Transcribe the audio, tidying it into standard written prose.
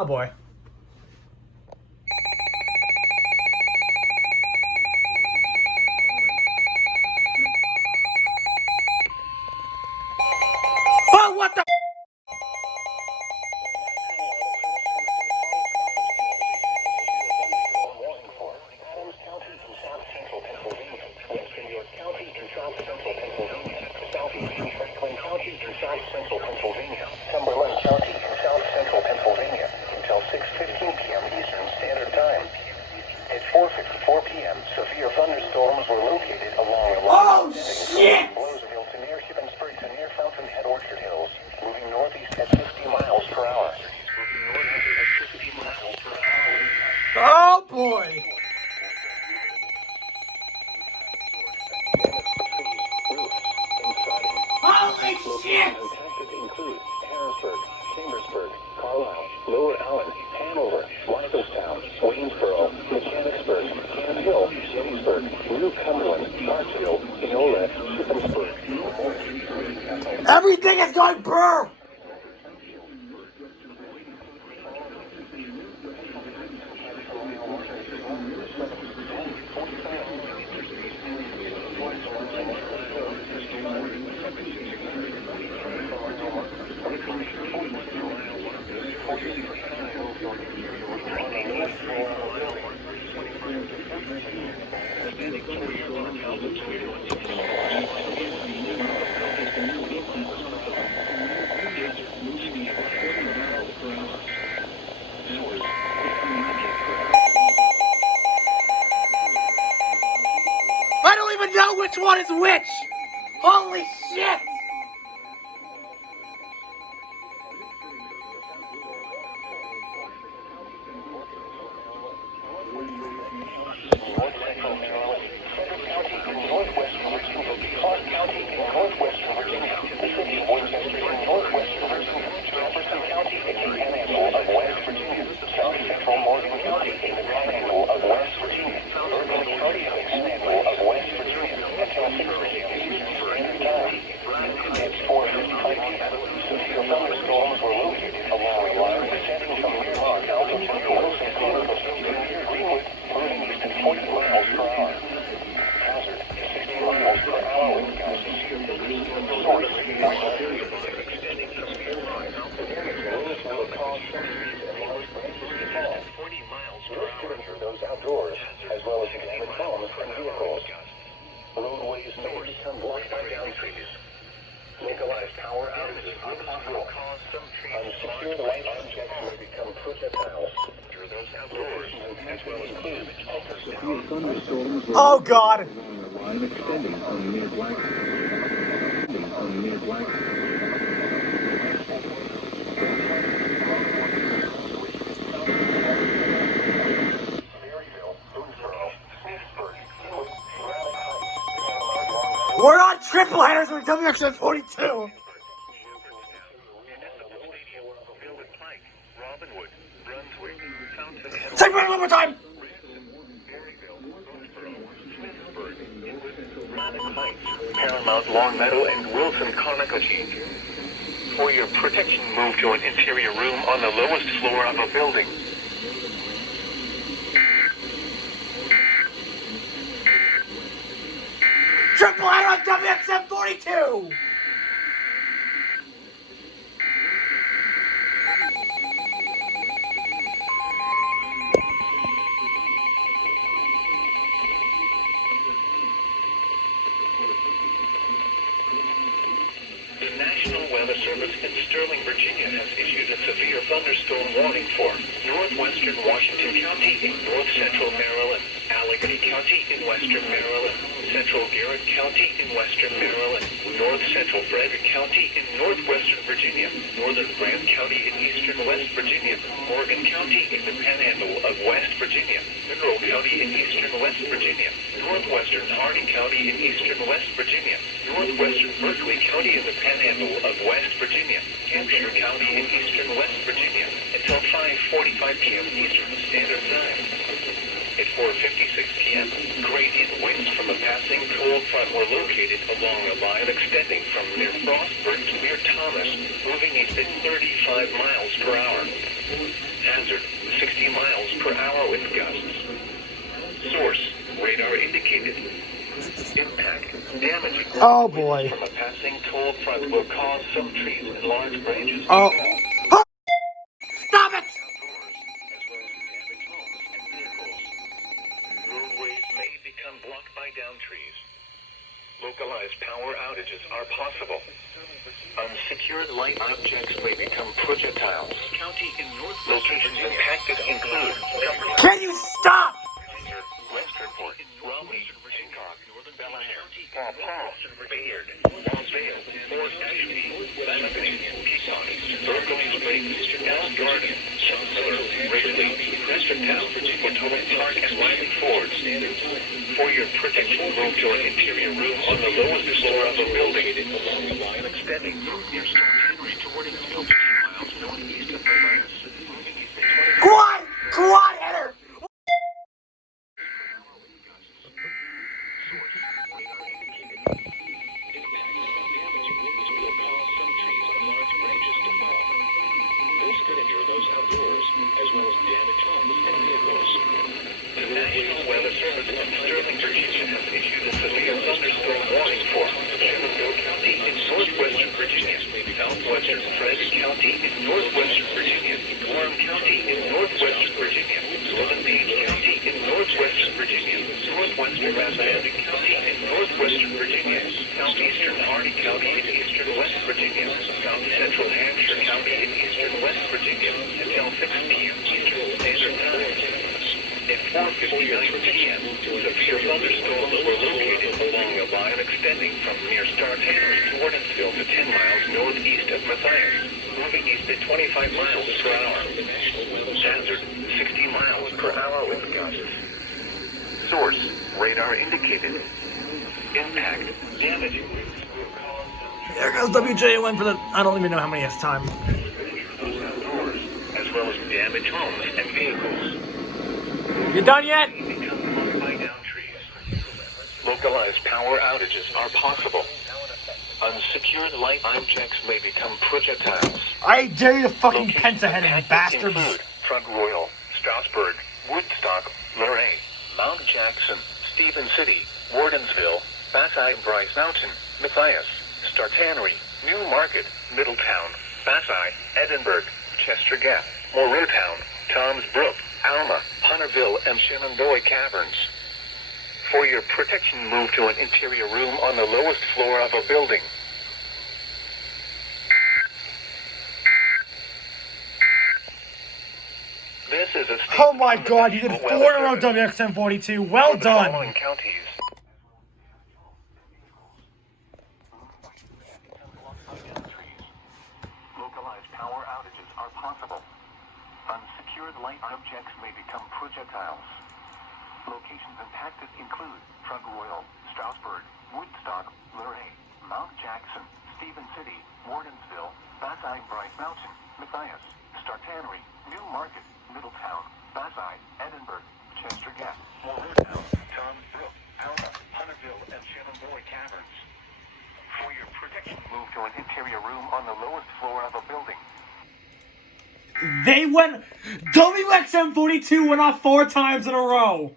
Oh boy. Oh, what the? Central Pennsylvania, Cumberland County in South Central Pennsylvania until 6:15 p.m. Eastern Standard Time. At 4:54 p.m., severe thunderstorms were located along the line extending from Blowsville to near Shippensburg to near Fountainhead Orchard Hills, moving northeast at 60 miles per hour. Oh boy. Holy shit! Include Harrisburg, Chambersburg, Carlisle, Lower Allen, Hanover, Leithelstown, Waynesboro, Mechanicsburg, Camp Hill, Gettysburg, New Cumberland, Hartsville, Enola, Shippensburg. Everything is going brr! I don't even know which one is which! Holy shit! Those outdoors, as well as examine homes and vehicles. Roadways may become blocked by down trees. Localized power outages are possible. Unsecured light objects may become projectiles. Oh god! We're on triple headers with WXM 42! Take me one more time! Paramount, Longmeadow, and Wilson Conococheague. For your protection, move to an interior room on the lowest floor of a building. Triple header on WXM 42! The National Weather Service in Sterling, Virginia has issued a severe thunderstorm warning for northwestern Washington County in north-central Maryland, Allegheny County in western Maryland, central Garrett County in western Maryland, north-central Frederick County in northwestern Virginia, northern Grant County in eastern West Virginia, Morgan County in the Panhandle of West Virginia, Mineral County in eastern West Virginia, northwestern Harney County in eastern West Virginia, northwestern Berkeley County in the Panhandle of West Virginia, Hampshire County in eastern West Virginia, until 5:45 p.m. Eastern Standard Time. At 4:56 p.m., gradient winds from a passing cold front were located along a line extending from near Frostburg to near Thomas, moving east at 35 miles per hour. Hazard, 60 miles per hour wind gusts. Source, radar indicated. Impact, damage. Oh boy. From a passing cold front will cause some trees and large branches to Oh. fall. Stop it! Roadways may become blocked by down trees. Localized power outages are possible. Unsecured light objects may become projectiles. County in North locations impacted include Can you stop? Westernport, Romney, Hancock, Bel-Air, Paw Paw, Bayard, Lonsdale, Fort Ashby, Lebanon, Peacock, Berkeley Springs, Elm Garden, Miller, Wrigley, Prestontown, Potomac Park, and Riley Ford. For your protection, move to an interior room on the lowest floor of a building along the line extending from near Stone Henry to Wardingsville, 15 miles northeast of Memphis. Quad! Quad header! The National Weather Service in Sterling, Virginia has issued a severe thunderstorm warning for Shenandoah County in northwestern Virginia, southwestern Fred County in northwestern Virginia, Warren County in northwestern Virginia, Northern Page County in northwestern Virginia, northwestern Rappahannock County in northwestern Virginia, southeastern Hardy County in eastern West Virginia, south central Hampshire County in eastern West Virginia, until 6 p.m. Eastern Standard Time. At 4:59 p.m., severe thunderstorms were located along a line extending from near Star Tannery to Wardingsville to 10 miles northeast of Matthias, moving east at 25 miles per hour. Hazard, 60 miles per hour wind gusts. Source, radar indicated. Impact, damage. There goes WJON for the I don't even know how many S time. Outdoors, as well as damaged homes and vehicles. You done yet? Localized power outages are possible. Unsecured light objects may become projectiles. I dare you to fucking Locations pentahead him, impacted bastards. include Front Royal, Strasburg, Woodstock, Luray, Mount Jackson, Stephen City, Wardinsville, Bassai Bryce Mountain, Matthias, Star Tannery, New Market, Middletown, Bassai, Edinburgh, Chester Gap, Morristown, Toms Brook, Alma, Hunterville, and Shenandoah Caverns. For your protection, move to an interior room on the lowest floor of a building. This is a Oh my god, you did 4 in a row, WXM42. Well done. Following counties. Localized power outages are possible. Unsecured light objects may become projectiles. Locations impacted include Front Royal, Strasburg, Woodstock, Luray, Mount Jackson, Stephen City, Wardinsville, Bassai Bryce Mountain, Matthias, Star Tannery, New Market, Middletown, Bassai, Edinburgh, Chester Gap, Morristown, Toms Brook, Alma, Hunterville, and Shenandoah Caverns. For your protection, move to an interior room on the lowest floor of a building. They went WXM42 went off 4 times in a row.